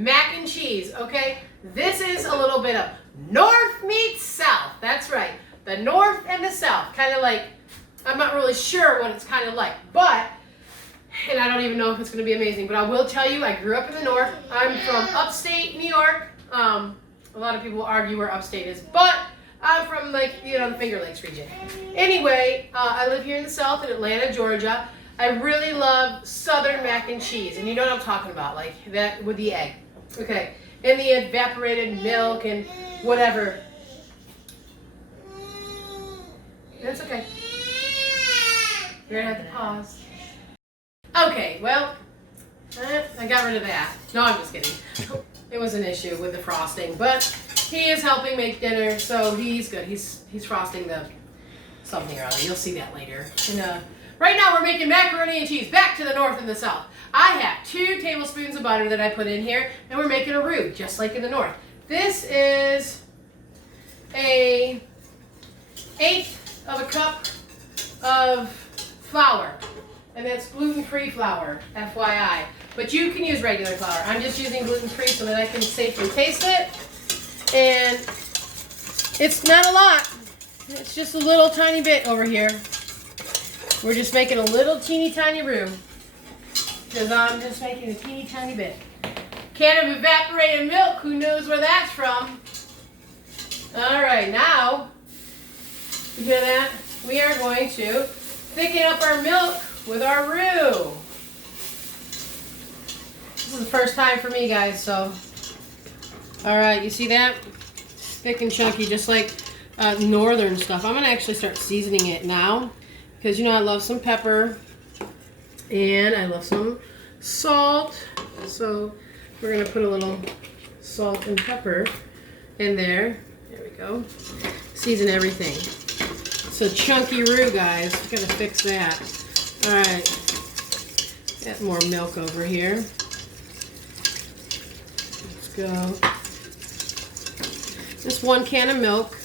mac and cheese, okay? This is a little bit of North meets South. That's right. The North and the South. Kind of like, I'm not really sure what it's kind of like, but, and I don't even know if it's going to be amazing, but I will tell you, I grew up in the North. I'm from upstate New York. A lot of people argue where upstate is, but I'm from, like, you know, the Finger Lakes region. Anyway, I live here in the South in Atlanta, Georgia. I really love Southern mac and cheese, and you know what I'm talking about, like that with the egg. Okay, and the evaporated milk and whatever. That's okay. You're gonna have to pause. Okay, well, I got rid of that. No, I'm just kidding. It was an issue with the frosting, but he is helping make dinner, so he's good. He's frosting the something or other. You'll see that later. And, right now we're making macaroni and cheese. Back to the North and the South. I have 2 tablespoons of butter that I put in here, and we're making a roux, just like in the North. This is a 1/8 of a cup of flour, and that's gluten-free flour, FYI. But you can use regular flour. I'm just using gluten-free so that I can safely taste it. And it's not a lot. It's just a little tiny bit over here. We're just making a little teeny tiny roux. Because I'm just making a teeny tiny bit. Can of evaporated milk, who knows where that's from? Alright, now, you hear that? We are going to thicken up our milk with our roux. This is the first time for me, guys, so. Alright, you see that? Thick and chunky, just like northern stuff. I'm going to actually start seasoning it now. Because, you know, I love some pepper. And I love some salt. So, we're going to put a little salt and pepper in there. There we go. Season everything. It's a chunky roux, guys. Got to fix that. Alright. Got more milk over here. Let's go. Just 1 can of milk.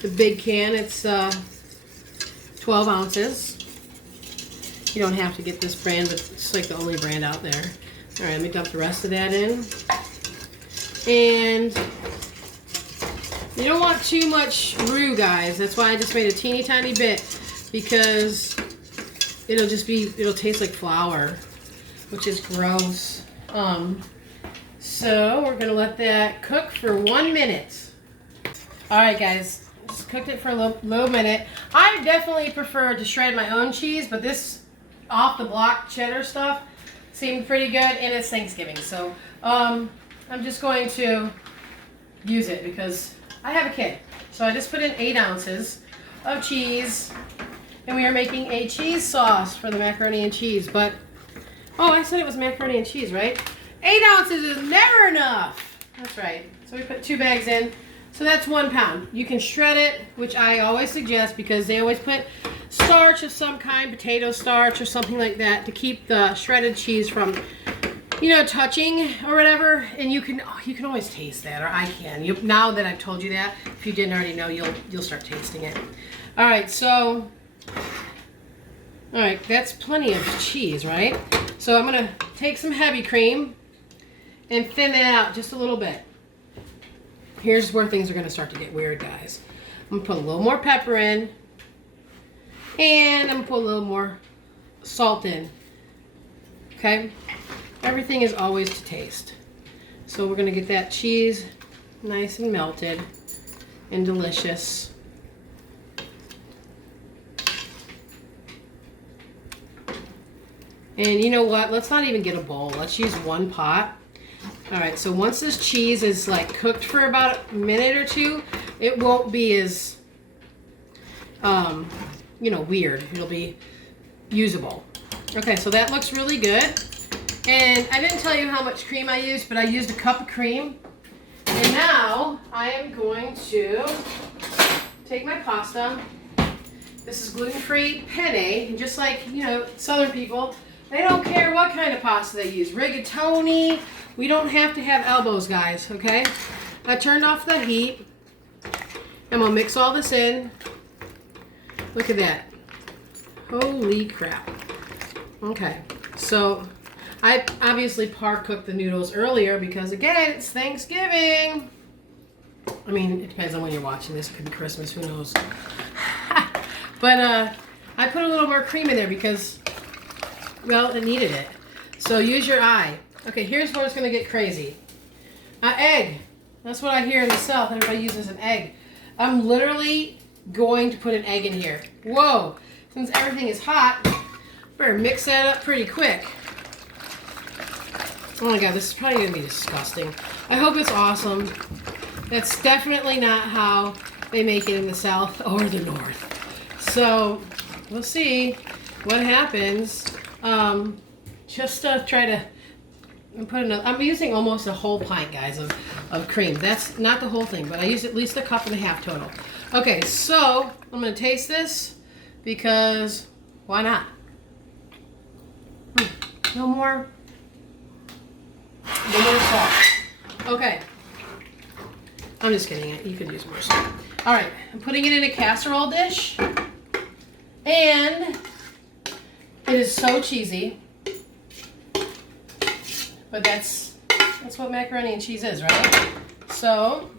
The big can, it's 12 ounces. You don't have to get this brand, but it's like the only brand out there. All right, let me dump the rest of that in. And you don't want too much roux, guys. That's why I just made a teeny tiny bit, because it'll taste like flour, which is gross. So we're gonna let that cook for 1 minute. All right, guys, just cooked it for a little minute. I definitely prefer to shred my own cheese, but this off the block cheddar stuff seemed pretty good, and it's Thanksgiving, so I'm just going to use it because I have a kid. So I just put in 8 ounces of cheese, and we are making a cheese sauce for the macaroni and cheese. But oh, I said it was macaroni and cheese, right? 8 ounces is never enough. That's right. So we put 2 bags in. So that's 1 pound. You can shred it, which I always suggest because they always put starch of some kind, potato starch or something like that, to keep the shredded cheese from, you know, touching or whatever. And you can always taste that, or I can. Now that I've told you that, if you didn't already know, you'll start tasting it. All right, so that's plenty of cheese, right? So I'm gonna take some heavy cream and thin it out just a little bit. Here's where things are going to start to get weird, guys. I'm going to put a little more pepper in. And I'm going to put a little more salt in. Okay? Everything is always to taste. So we're going to get that cheese nice and melted and delicious. And you know what? Let's not even get a bowl. Let's use 1 pot. Alright, so once this cheese is like cooked for about a minute or 2, it won't be as, you know, weird. It'll be usable. Okay, so that looks really good. And I didn't tell you how much cream I used, but I used a cup of cream. And now I am going to take my pasta. This is gluten-free penne, and just like, you know, Southern people, they don't care what kind of pasta they use. Rigatoni. We don't have to have elbows, guys, okay? I turned off the heat. I'm going to mix all this in. Look at that. Holy crap. Okay, so I obviously par-cooked the noodles earlier because, again, it's Thanksgiving. I mean, it depends on when you're watching this. It could be Christmas. Who knows? But I put a little more cream in there because, well, it needed it. So use your eye. Okay, here's where it's going to get crazy. An egg. That's what I hear in the South. Everybody uses an egg. I'm literally going to put an egg in here. Whoa. Since everything is hot, better mix that up pretty quick. Oh my God, this is probably going to be disgusting. I hope it's awesome. That's definitely not how they make it in the South or the North. So, we'll see what happens. Just try to put another. I'm using almost a whole pint, guys, of cream. That's not the whole thing, but I used at least a cup and a half total. Okay, so I'm going to taste this because why not? No more salt. Okay. I'm just kidding. You could use more salt. All right, I'm putting it in a casserole dish, and it is so cheesy. But that's what macaroni and cheese is, right? So,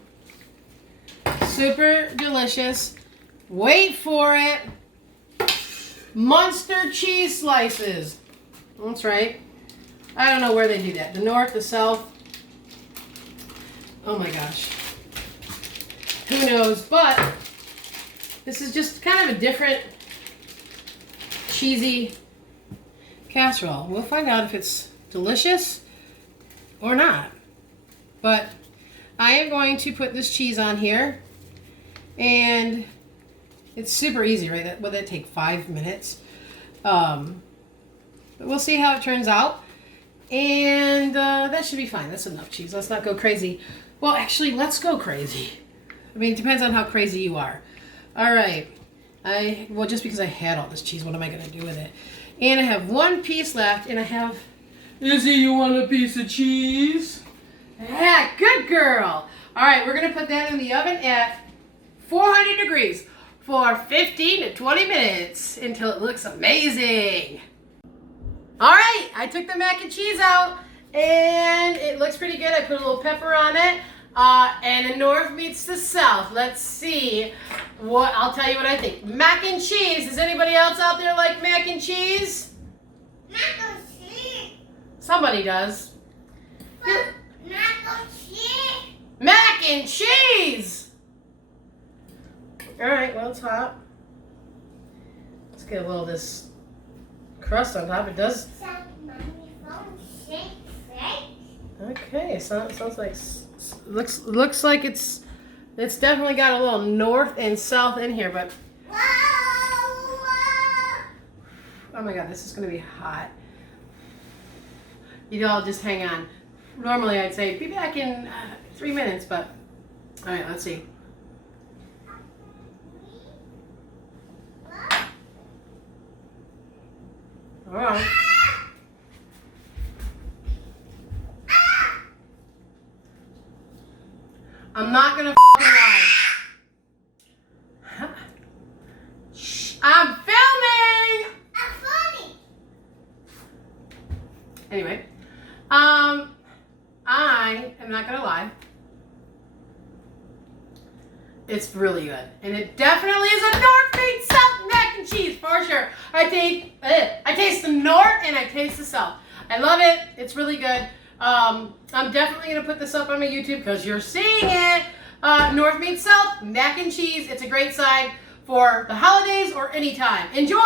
super delicious. Wait for it. Monster cheese slices. That's right. I don't know where they do that. The North, the South. Oh my gosh. Who knows? But this is just kind of a different cheesy casserole. We'll find out if it's delicious or not. But I am going to put this cheese on here, and it's super easy, right? Would that take 5 minutes? But we'll see how it turns out, and that should be fine. That's enough cheese. Let's not go crazy. Well, actually, let's go crazy. I mean, it depends on how crazy you are. All right. Well, just because I had all this cheese, what am I going to do with it? And I have one piece left, and I have... Izzy, you want a piece of cheese? Yeah, good girl. All right, we're going to put that in the oven at 400 degrees for 15 to 20 minutes until it looks amazing. All right, I took the mac and cheese out, and it looks pretty good. I put a little pepper on it, and the North meets the South. Let's see what, I'll tell you what I think. Mac and cheese. Does anybody else out there like mac and cheese? Mac and cheese. Somebody does. Mac and cheese. Mac and cheese! All right, well, it's hot. Let's get a little of this crust on top. It does. Okay, sounds like looks like it's definitely got a little North and South in here, but oh my God, this is gonna be hot. You all just hang on. Normally I'd say be back in 3 minutes, but all right, let's see. All right. I'm not gonna lie. I'm filming. I'm funny. Anyway, I am not gonna lie. It's really good, and it definitely is a North meets South mac and cheese for sure. I taste the North and I taste the South. I love it. It's really good. I'm definitely gonna put this up on my YouTube because you're seeing it. North meets South mac and cheese. It's a great side for the holidays or any time. Enjoy.